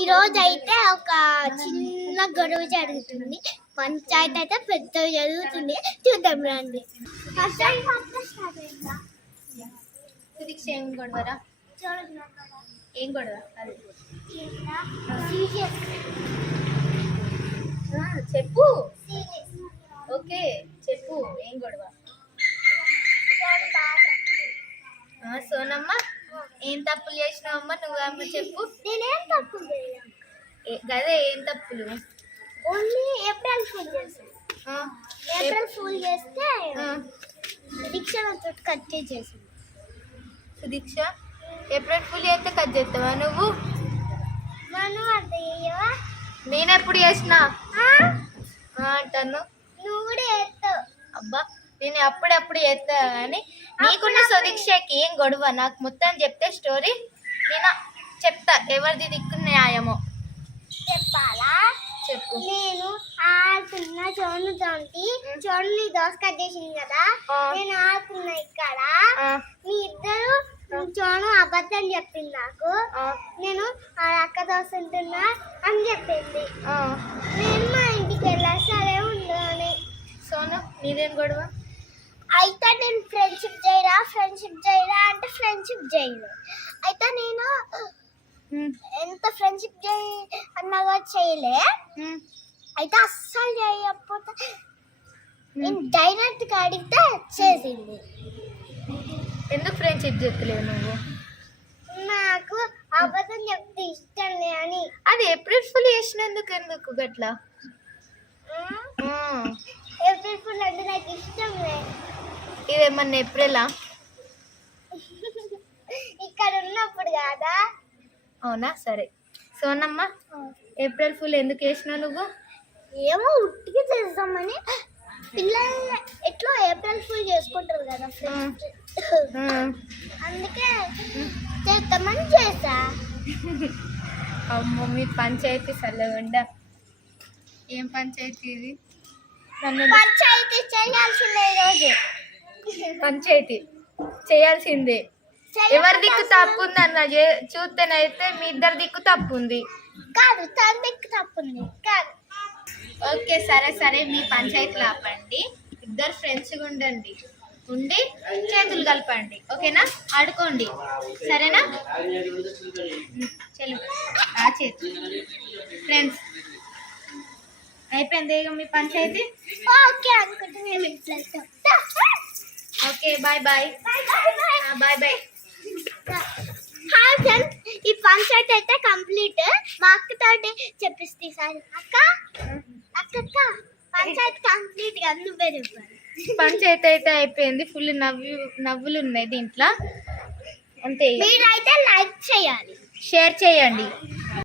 ఈరోజు అయితే ఒక చిన్న గొడవ జరుగుతుంది. పంచాయతీ అయితే పెద్ద జరుగుతుంది. చూద్దాం రండి. ఏం గొడవరా? ఏం గొడవ? అది చెప్పు. ఓకే చెప్పు, ఏం గొడవ? సోనమ్మ, ఏం తప్పులు చేసినావమ్మా నువ్వమ్మ? చెప్పు. నేనేం తప్పులు గదే ఏం తప్పులు? ఓన్లీ ఏప్రిల్ ఫూల్ చేస్తాను. ఏప్రిల్ ఫూల్ చేస్తే దీక్ష కట్ చేసేసి. దీక్ష ఏప్రిల్ ఫుల్ అయితే కట్ చేస్తావా నువ్వు? మనం అది నేను ఎప్పుడు చేసినా అంటాను. నువ్వు కూడా చేస్తావు. అబ్బా, నేను అప్పుడప్పుడు చేస్తా కానీ నీకున్న సుదీక్షకి ఏం గొడవ? నాకు మొత్తం చెప్తే స్టోరీ నేను చెప్తా. ఎవరిది దిక్కు న్యాయమో చెప్పాలా? చెప్పు. నేను ఆడుతున్నా చోడుని దోశ కట్ చేసింది కదా. నేను ఆడుతున్నా ఇక్కడ. మీ ఇద్దరు చోను అబద్ధం చెప్పింది నాకు. నేను అక్క దోశ ఉంటున్నా అని చెప్పింది. నేను మా ఇంటికి వెళ్ళా. సరే ఉండు అని. సోను, నీదేం గొడవ? అయితే నేను ఫ్రెండ్షిప్ చేయరా అంటే ఫ్రెండ్షిప్ చేయను. అయితే నేను ఎంత ఫ్రెండ్షిప్ చేయి అన్నగా చేయలే. అయితే అస్సలు చేయకపోతే నేను డైరెక్ట్గా అడిగితే చేసింది. ఎందుకు ఫ్రెండ్షిప్ చెప్తలేవు నువ్వు? నాకు అబద్ధం చెప్తే ఇష్టం లే అని. అది ఏప్రిల్ ఫుల్ చేసినందుకు ఎందుకు గట్లా? ఏప్రిల్ ఫుల్ అంటే నాకు ఇష్టం లే. ఇదేమన్నా ఏప్రిలా? ఇక్కడ ఉన్నప్పుడు కాదా? అవునా? సరే సోనమ్మ, ఏప్రిల్ ఫుల్ ఎందుకు వేసినావు నువ్వు? ఏమో ఉట్టిగా చేద్దామని. పిల్లలు ఎట్లా ఏప్రిల్ ఫుల్ చేసుకుంటారు కదా ఫ్రెండ్స్, అందుకే చేద్దామని చేసా. అమ్మో, మీ పంచాయతీ చల్లగుండా. ఏం పంచాయతీ ఇది? పంచాయతీ చేయాల్సిందే ఈరోజు. పంచాయతీ చేయాల్సిందే. ఎవరి దిక్కు తప్పు ఉంది అన్న చూస్తేనైతే మీ ఇద్దరు దిక్కు తప్పు ఉంది. కాదు, తన దిక్కు తప్పు ఉంది. కాదు. ఓకే సరే సరే, మీ పంచాయతీలో ఆపండి. ఇద్దరు ఫ్రెండ్స్గా ఉండండి. ఉండి చేతులు కలపండి. ఓకేనా? ఆడుకోండి. సరేనా? చలో ఆ చేతులు ఫ్రెండ్స్. అయిపోయింది ఇక మీ పంచాయతీ. ఓకే అనుకుంటున్నాను. Okay bye bye. Bye bye. Hi friends, ఈ పంచాయతీ అయితే కంప్లీట్. మా అక్కతోటి చెప్పిస్తే సార్. అక్క పంచాయతీ కంప్లీట్ గా నువ్వే చెప్పాలి. పంచాయతీ అయితే అయిపోయింది. ఫుల్ నవ్వులు ఉన్నాయి దీంట్లో. అంతే. మీరైతే లైక్ చేయాలి, షేర్ చేయండి.